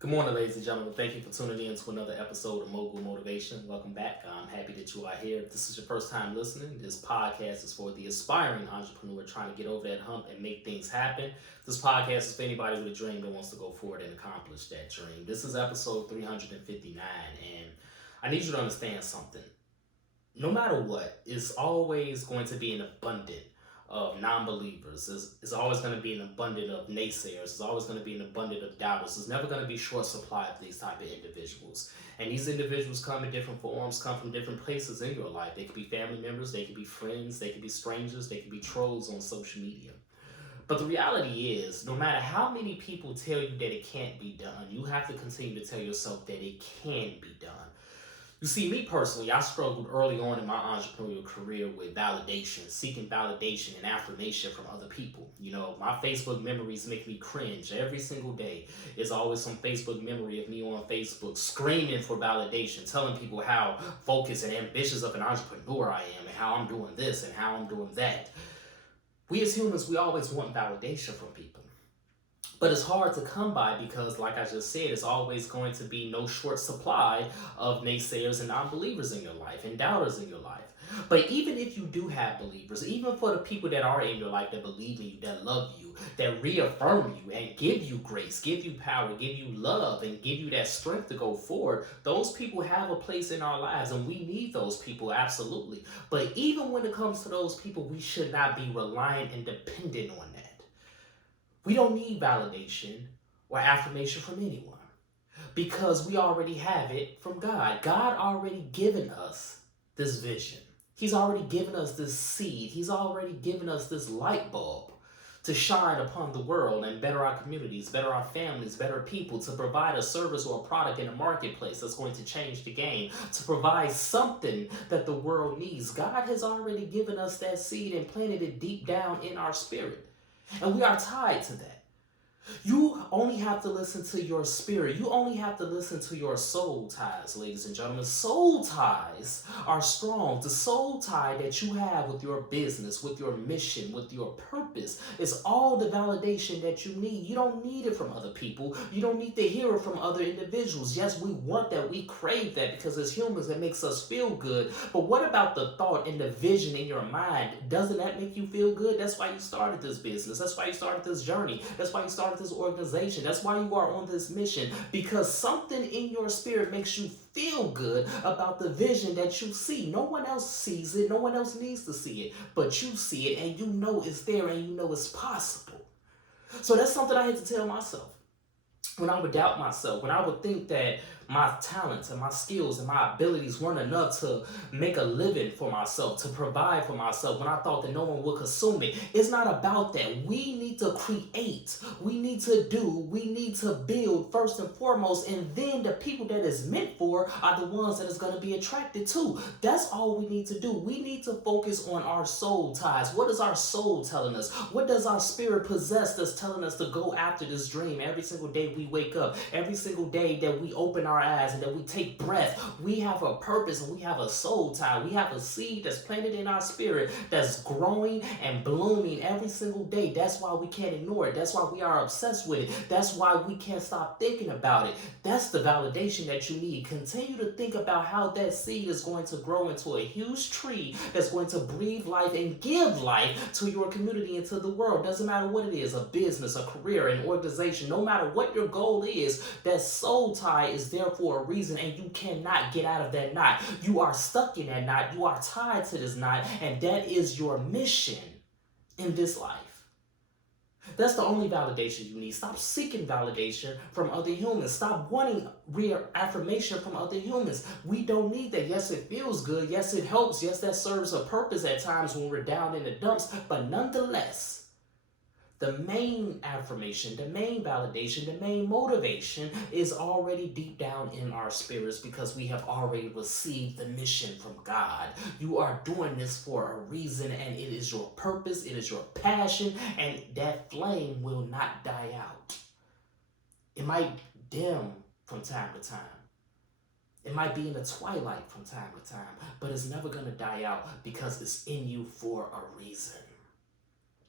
Good morning, ladies and gentlemen. Thank you for tuning in to another episode of Mogul Motivation. Welcome back. I'm happy that you are here. If this is your first time listening, this podcast is for the aspiring entrepreneur trying to get over that hump and make things happen. This podcast is for anybody with a dream that wants to go forward and accomplish that dream. This is episode 359, and I need you to understand something. No matter what, it's always going to be an abundance of non-believers. It's always going to be an abundance of naysayers. It's always going to be an abundance of doubters. There's never going to be short supply of these type of individuals. And these individuals come in different forms, come from different places in your life. They could be family members, they could be friends, they could be strangers, they could be trolls on social media. But the reality is, no matter how many people tell you that it can't be done, you have to continue to tell yourself that it can be done. You see, me personally, I struggled early on in my entrepreneurial career with validation, seeking validation and affirmation from other people. You know, my Facebook memories make me cringe every single day. There's always some Facebook memory of me on Facebook screaming for validation, telling people how focused and ambitious of an entrepreneur I am and how I'm doing this and how I'm doing that. We as humans, we always want validation from people. But it's hard to come by because, like I just said, it's always going to be no short supply of naysayers and non-believers in your life and doubters in your life. But even if you do have believers, even for the people that are in your life that believe in you, that love you, that reaffirm you and give you grace, give you power, give you love, and give you that strength to go forward, those people have a place in our lives and we need those people, absolutely. But even when it comes to those people, we should not be reliant and dependent on that. We don't need validation or affirmation from anyone because we already have it from God. God already given us this vision. He's already given us this seed. He's already given us this light bulb to shine upon the world and better our communities, better our families, better people, to provide a service or a product in a marketplace that's going to change the game, to provide something that the world needs. God has already given us that seed and planted it deep down in our spirit. And we are tied to that. You only have to listen to your spirit. You only have to listen to your soul ties, ladies and gentlemen. Soul ties are strong. The soul tie that you have with your business, with your mission, with your purpose is all the validation that you need. You don't need it from other people. You don't need to hear it from other individuals. Yes, we want that. We crave that because as humans, it makes us feel good. But what about the thought and the vision in your mind? Doesn't that make you feel good? That's why you started this business. That's why you started this journey. That's why you started this organization. That's why you are on this mission, because something in your spirit makes you feel good about the vision that you see. No one else sees it. No one else needs to see it, but you see it and you know it's there and you know it's possible. So that's something I had to tell myself. When I would doubt myself, when I would think that my talents and my skills and my abilities weren't enough to make a living for myself, to provide for myself, when I thought that no one would consume it. It's not about that. We need to create. We need to do. We need to build first and foremost, and then the people that is meant for are the ones that is going to be attracted to. That's all we need to do. We need to focus on our soul ties. What is our soul telling us? What does our spirit possess that's telling us to go after this dream every single day we wake up, every single day that we open our eyes and that we take breath? We have a purpose and we have a soul tie. We have a seed that's planted in our spirit that's growing and blooming every single day. That's why we can't ignore it. That's why we are obsessed with it. That's why we can't stop thinking about it. That's the validation that you need. Continue to think about how that seed is going to grow into a huge tree that's going to breathe life and give life to your community and to the world. Doesn't matter what it is, a business, a career, an organization, no matter what your goal is, that soul tie is there for a reason and you cannot get out of that knot. You are stuck in that knot. You are tied to this knot, and that is your mission in this life. That's the only validation you need. Stop seeking validation from other humans. Stop wanting reaffirmation from other humans. We don't need that. Yes, it feels good. Yes, it helps. Yes, that serves a purpose at times when we're down in the dumps. But nonetheless, the main affirmation, the main validation, the main motivation is already deep down in our spirits because we have already received the mission from God. You are doing this for a reason, and it is your purpose, it is your passion, and that flame will not die out. It might dim from time to time. It might be in the twilight from time to time, but it's never going to die out because it's in you for a reason.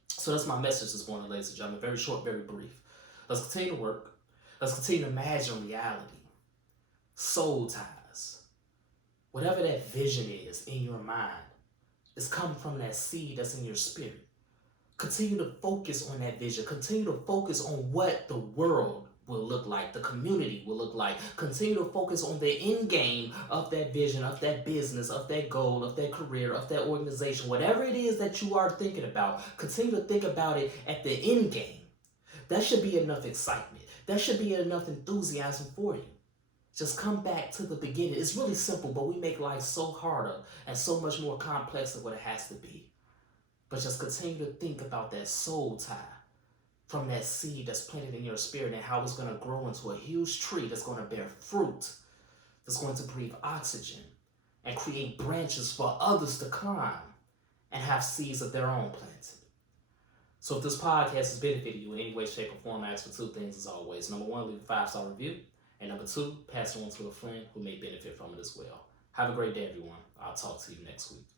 So that's my message this morning, ladies and gentlemen. Very short, very brief. Let's continue to work. Let's continue to imagine reality, soul ties. Whatever that vision is in your mind, it's coming from that seed that's in your spirit. Continue to focus on that vision. Continue to focus on what the world will look like, the community will look like. Continue to focus on the end game of that vision, of that business, of that goal, of that career, of that organization. Whatever it is that you are thinking about, continue to think about it at the end game. That should be enough excitement. That should be enough enthusiasm for you. Just come back to the beginning. It's really simple, but we make life so harder and so much more complex than what it has to be. But just continue to think about that soul tie from that seed that's planted in your spirit and how it's going to grow into a huge tree that's going to bear fruit, that's going to breathe oxygen and create branches for others to climb and have seeds of their own planted. So if this podcast has benefited you in any way, shape, or form, I ask for two things as always. Number one, leave a 5-star review. And number two, pass it on to a friend who may benefit from it as well. Have a great day, everyone. I'll talk to you next week.